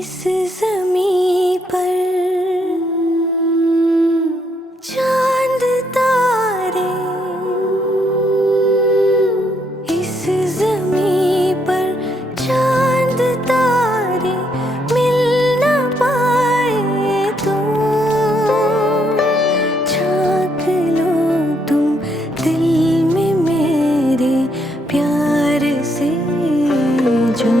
इस ज़मीं पर चांद तारे, इस ज़मीं पर चांद तारे मिल न पाए तो झांक लो तुम दिल में मेरे प्यार से जो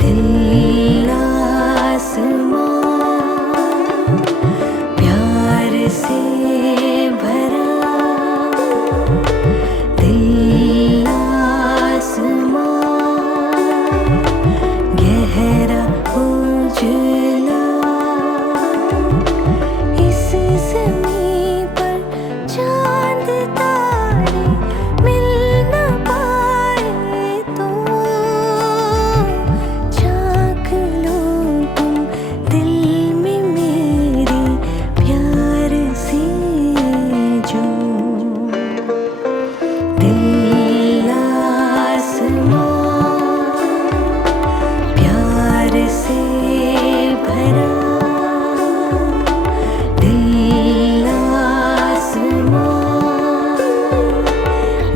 दिल आसमां प्यार से भरा, दिल आसमां गहरा उजला। इस ज़मीं पर चांद तारे मिल न पाए तो झांक लो तुम दिल में मेरे प्यार से जो दिल आसमां प्यार से भरा, दिल आसमां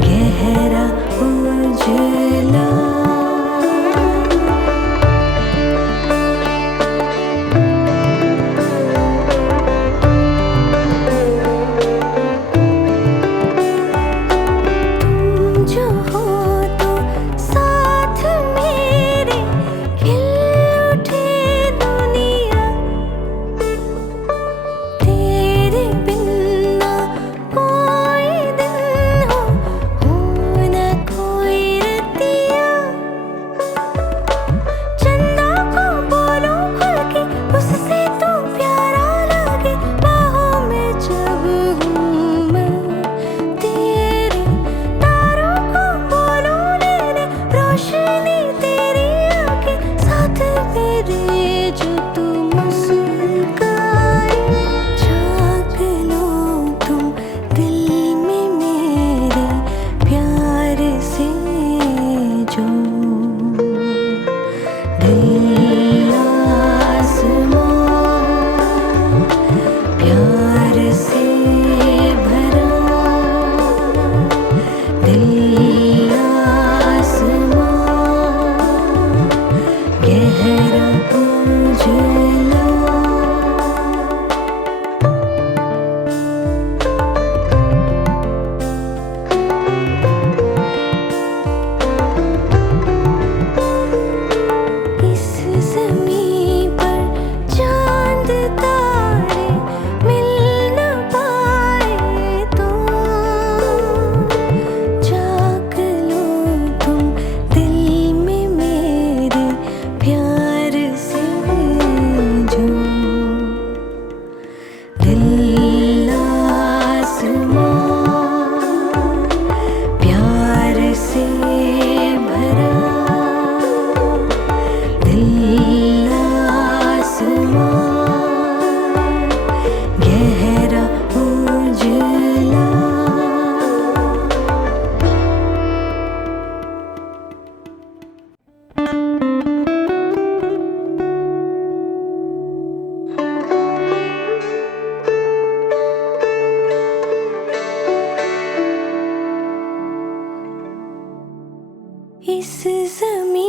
गहरा उजला। तुम जो हो तो साथ मेरे खिल उठे दुनिया, तेरे बिन ना कोई दिन हो न कोई रतिया। चंदा को बोलो खुल के उससे तो प्यारा लगे, बाहों में जब हूँ मैं तेरे। तारों को बोलो लेने रोशनी तेरी आके, साथ मेरे जो तू मुस्काए। झांक लो तुम दिल में मेरे प्यार से जो दिल आसमां प्यार से भरा, दिल आसमां गहरा उजला। इस ज़मीं पर चांद तारे मिल न पाए तो झांक लो तुम दिल में मेरे प्यार से जो दिल आसमां प्यार से भरा, दिल आसमां गहरा उजला। इस ज़मीं